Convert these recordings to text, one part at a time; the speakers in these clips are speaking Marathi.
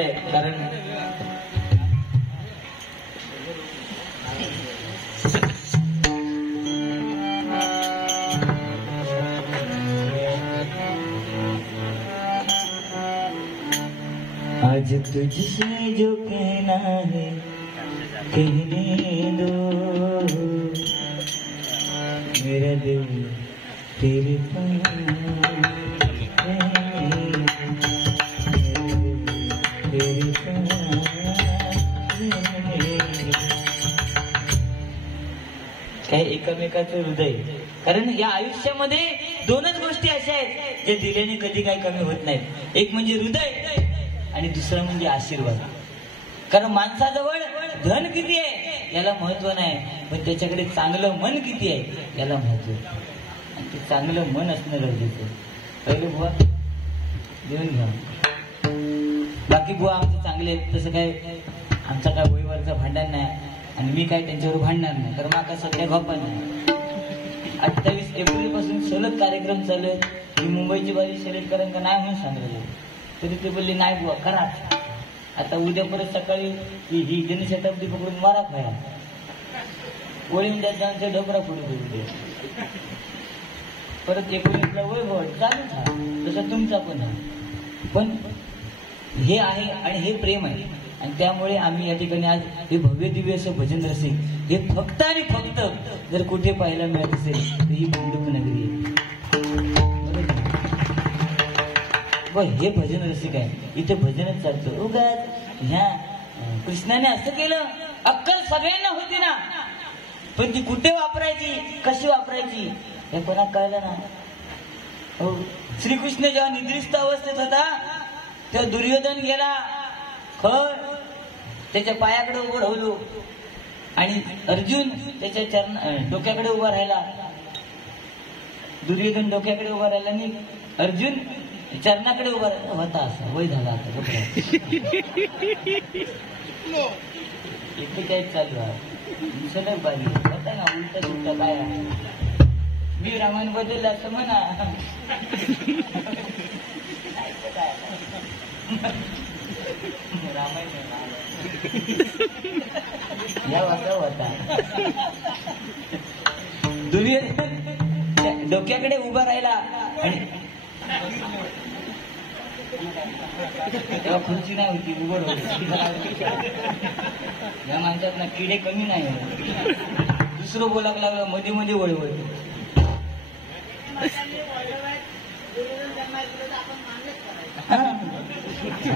झालंय, कारण आज तुझसे जो कहना है कहने दो, मेरा दिल तेरे काय एकमेकाचं हृदय. कारण या आयुष्यामध्ये दोनच गोष्टी अशा आहेत जे दिल्याने कधी काही कमी होत नाहीत. एक म्हणजे हृदय आणि दुसरं म्हणजे आशीर्वाद. कारण माणसाजवळ धन किती आहे याला महत्व नाही, पण त्याच्याकडे चांगलं मन किती आहे याला महत्व आहे. आणि ते चांगलं मन असणं गरजेचं आहे. पहिले बुवा देऊन घ्या. बाकी बुवा आमचे चांगले आहेत, तसं काय आमचा काय वहीवरचं भांडण नाही आणि मी काय त्यांच्यावर भांडणार नाही, कारण माका सगळ्या गप्पा नाही. 28 एप्रिल पासून सलग कार्यक्रम चालू आहेत. मी मुंबईची बारी सिलेक्ट करेन का नाही म्हणून सांगितलं, तरी ते बोलले नाही बुवा करा. आता उद्या परत सकाळी ही त्यांनी शताब्दी पकडून मारा खाया ओळींड्यात जाऊन ते डोकरा फोडू दे. परत 19ला वैभव चालू था, तसं तुमचा पण आहे. पण हे आहे आणि हे प्रेम आहे, आणि त्यामुळे आम्ही या ठिकाणी आज हे भव्य दिव्य असं भजन रसिक हे फक्त आणि फक्त जर कुठे पाहायला मिळत असेल तर ही बुंडूक नगरी आहे. हे भजन रसिक आहे, इथे भजनच चालतं. उगाच ह्या कृष्णाने असं केलं, अक्कल सगळ्यांना होती ना, पण ती कुठे वापरायची कशी वापरायची हे कोणा कळलं ना. हो, श्रीकृष्ण जेव्हा निद्रिस्त अवस्थेत होता तेव्हा दुर्योधन गेला खर त्याच्या पायाकडे उभं राहिलो, आणि अर्जुन त्याच्या डोक्याकडे उभा राहिला. दुर्योधन डोक्याकडे उभा राहिला आणि अर्जुन चरणाकडे उभा होता. असा वय झाला आता इथे काय चालू आहे सलग बाजी होता ना, उलटा सुलटा काय मी रामायण बदललं असं म्हणा. रामायण या वाचा होता. दुर्योधन डोक्याकडे उभा राहिला आणि तेव्हा खुर्ची नाही होती, उघड होती. या माणसात ना किडे कमी नाही होते. दुसरं बोलाक लागलं मध्ये मध्ये वळवळ.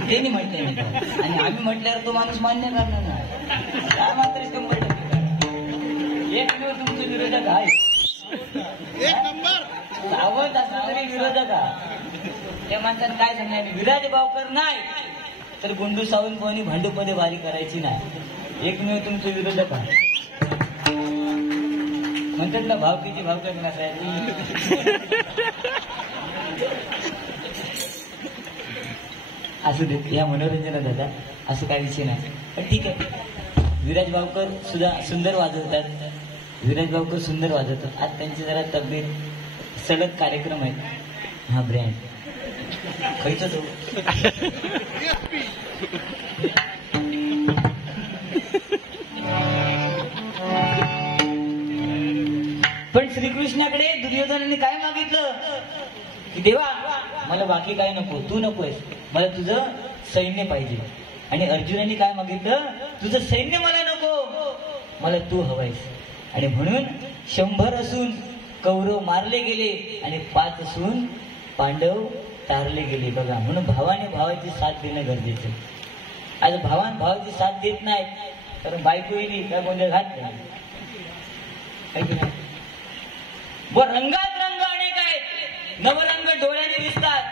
ते नाही म्हटलं नाही, आणि आम्ही म्हटल्यावर तो माणूस मान्य करणार नाही. काय मात्र 100% एक दिवस तुमचे विरोधक आहे, सावध असणारे विरोधक आहे. त्या माणसाने काय सांगणार, विराज भावकर नाही तर गुंडू सावंत कोणी भांडूपदे वारी करायची नाही. एकमेव तुमचे विरोधक आहे. म्हणतात ना भावकीची भावकर नसायची. असं देत या मनोरंजनात आता असं काही विषय नाही, पण ठीक आहे. विराज भावकर सुद्धा सुंदर वाजवतात. विराज भावकर सुंदर वाजवतात. आज त्यांची जरा तब्येत सलग कार्यक्रम आहेत. हा ब्रँड खायचं तो पण श्रीकृष्णाकडे दुर्योधनाने काय मागितलं की देवा मला बाकी काय नको, तू नकोयस, मला तुझं सैन्य पाहिजे. आणि अर्जुनाने काय मागितलं, तुझं सैन्य मला नको, मला तू हवायस. आणि म्हणून 100 असून कौरव मारले गेले आणि 5 असून पांडव तारले गेले. बघा, म्हणून भावाने भावाची साथ देणं गरजेचं. आज भावान भावाची साथ देत नाही तर बायको येईल त्या गोंधळ घात नाही. रंगात रंग अनेक आहेत, नवरंग डोळ्याने दिसतात,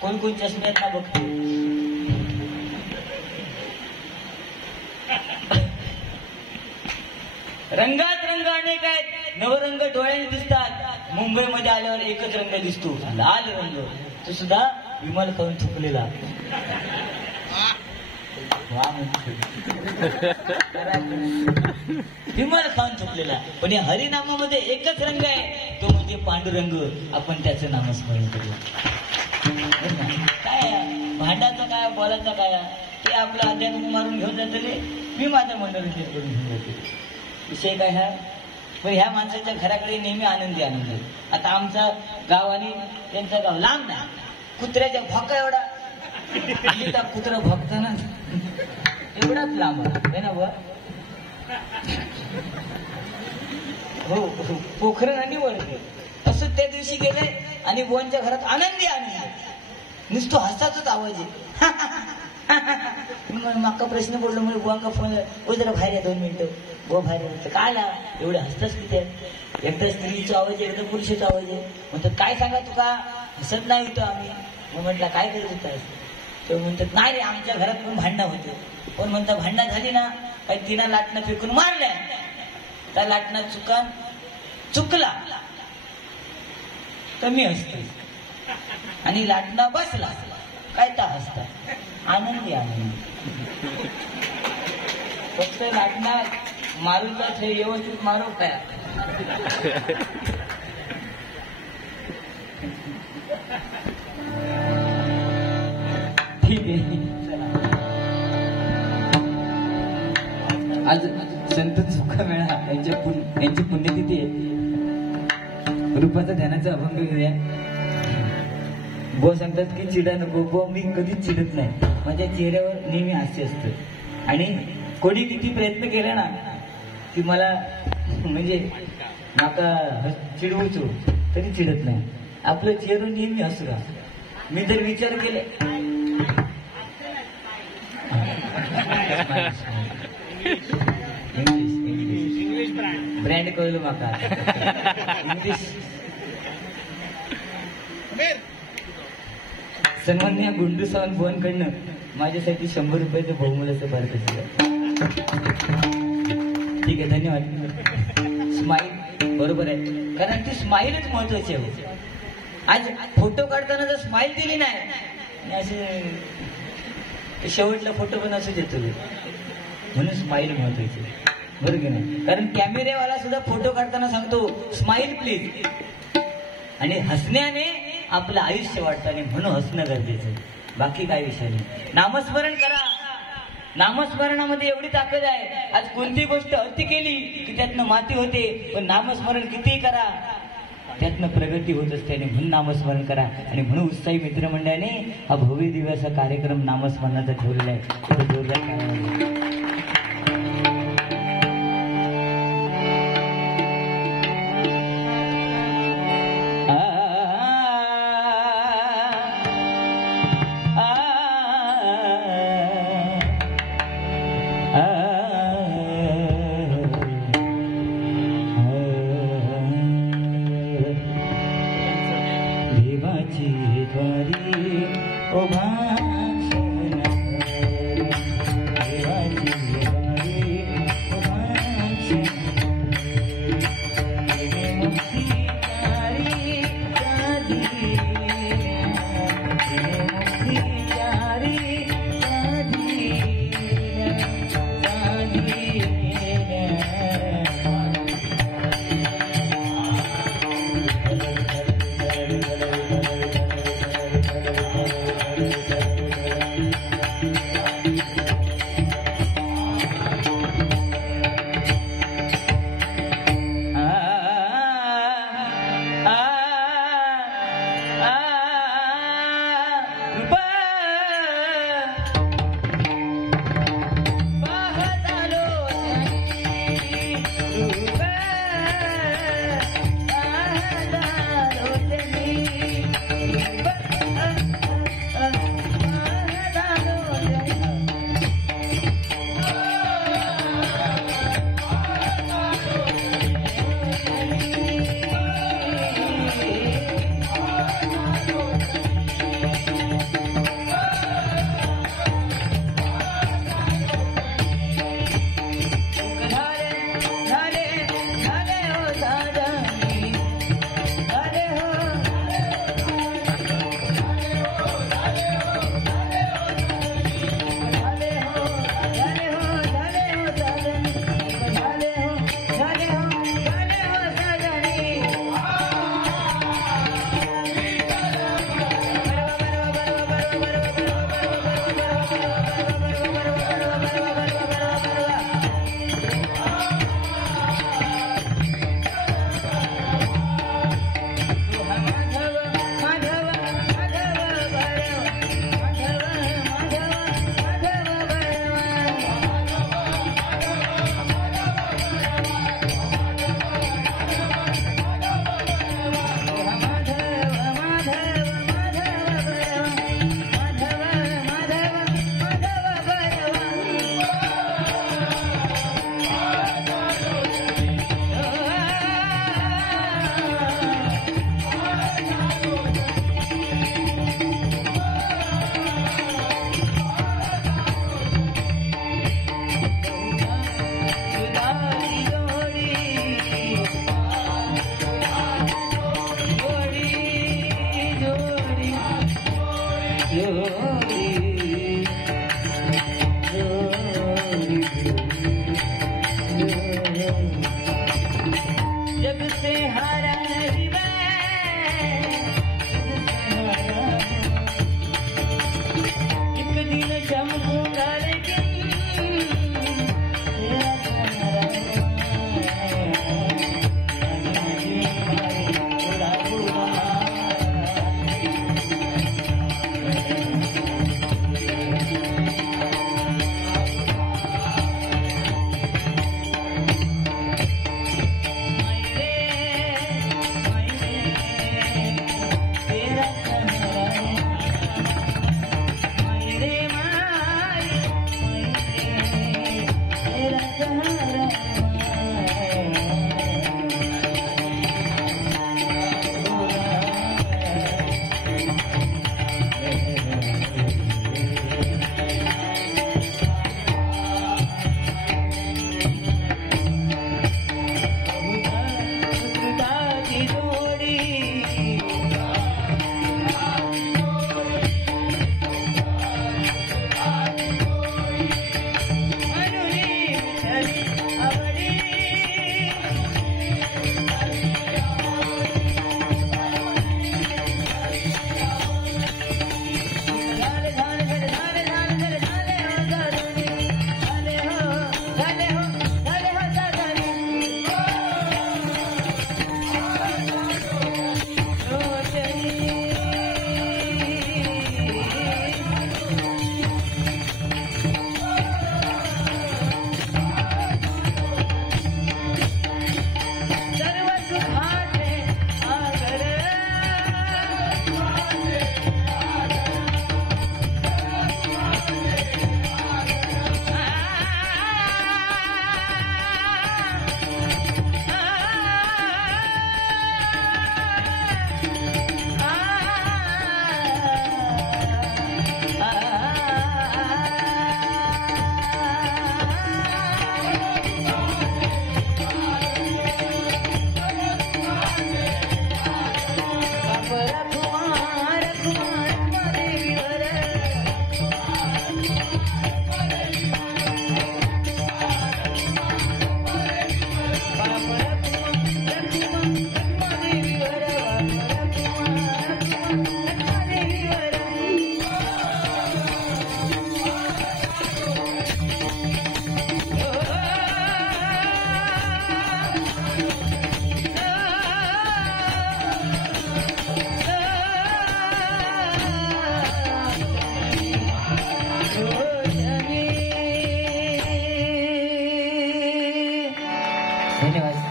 कोण कोण चष्म्यात ना बघतो. रंगात रंग अनेक आहेत, नवरंग डोळ्याने दिसतात. मुंबईमध्ये आल्यावर एकच रंग दिसतो, लाल रंग. तो सुद्धा विमल खाऊन थुकलेला. विमल खाऊन थुकलेला. पण या हरिनामामध्ये एकच रंग आहे, तो म्हणजे पांडुरंग. आपण त्याचं नामस्मरण करूया. काय भांडायचं काय बोलायचं काय ते आपलं अध्यात्म मारून घेऊन जातले, मी माझ्या मंडळीचे करून घेऊन जाते. विषय काय हा, पण ह्या माणसाच्या घराकडे नेहमी आनंदी आनंद आहे. आता आमचा गाव आणि त्यांचं गाव लांब नाही, कुत्र्याच्या भोका एवढा कुत्रा भोगता ना एवढाच लांब आहे ना बुवा. हो पोखरण आणि वडके असं त्या दिवशी गेलंय आणि बुवांच्या घरात आनंदी आनंद, नुसतं हसाचाच आवाज आहे. माका प्रश्न बोललो म्हणजे बुवांका फोन ओ जरा बाहेर या 2 मिनिटं. बुवा बाहेर यायचं काय ला एवढे हसताच तिथे, एकदा स्त्रीचा आवाज आहे एकदा पुरुषाचा आवाज आहे. म्हणतात काय सांगा तुका हसत नाही होतो आम्ही. मग म्हटलं काय करत होता, ते म्हणतात नाही रे आमच्या घरात पण भांडणं होते. पण म्हणतात भांडणं झाली ना काही तिनं लाटणं फेकून मारल्या, त्या लाटणं चुकला तर मी हसते आणि लाटणं बसला काय तर हसता. आनंदी आनंद फक्त लाटणं मारूचा हे व्यवस्थित मारू काय. ठीक आहे. आज संत सुखामेळा यांची पुण्यतिथी आहे. रूपाचा ध्यानाचा अभंग घेऊया. बो सांगतात की चिडा नको. बो मी कधीच चिडत नाही, माझ्या चेहऱ्यावर नेहमी हास्य असतं. आणि कोणी किती प्रयत्न केला ना की मला म्हणजे माका चिडवूचो तरी चिडत नाही. आपलं चेहरा नेहमी हसू का. मी जर विचार केले इंग्लिश ब्रँड कळलं माका इंग्लिश. सन्मान्य गुंडू सावंत भुवनकडनं माझ्यासाठी 100 रुपयाचं बहुमूल्याचं पारितोषिक. ठीक आहे धन्यवाद. स्माईल बरोबर आहे, कारण ती स्माईलच महत्वाची आहे. आज फोटो काढताना जर स्माईल दिली नाही असे शेवटला फोटो पण असं देतो म्हणून स्माईल महत्वाची बरोबर की नाही. कारण कॅमेरेवाला सुद्धा फोटो काढताना सांगतो स्माईल प्लीज, आणि हसण्याने आपलं आयुष्य वाटतं आणि म्हणून हसणं गरजेचं. बाकी काय विषय नाही. नामस्मरण करा. नामस्मरणामध्ये एवढी ताकद आहे. आज कोणती गोष्ट अति केली की त्यातनं माती होते, पण नामस्मरण कितीही करा त्यातनं प्रगती होत असते. आणि म्हणून नामस्मरण करा. आणि म्हणून उत्साही मित्रमंडळाने हा भव्य दिवस कार्यक्रम नामस्मरणाचा ठेवलेला आहे. जोरदार देवाची धन्यवाद.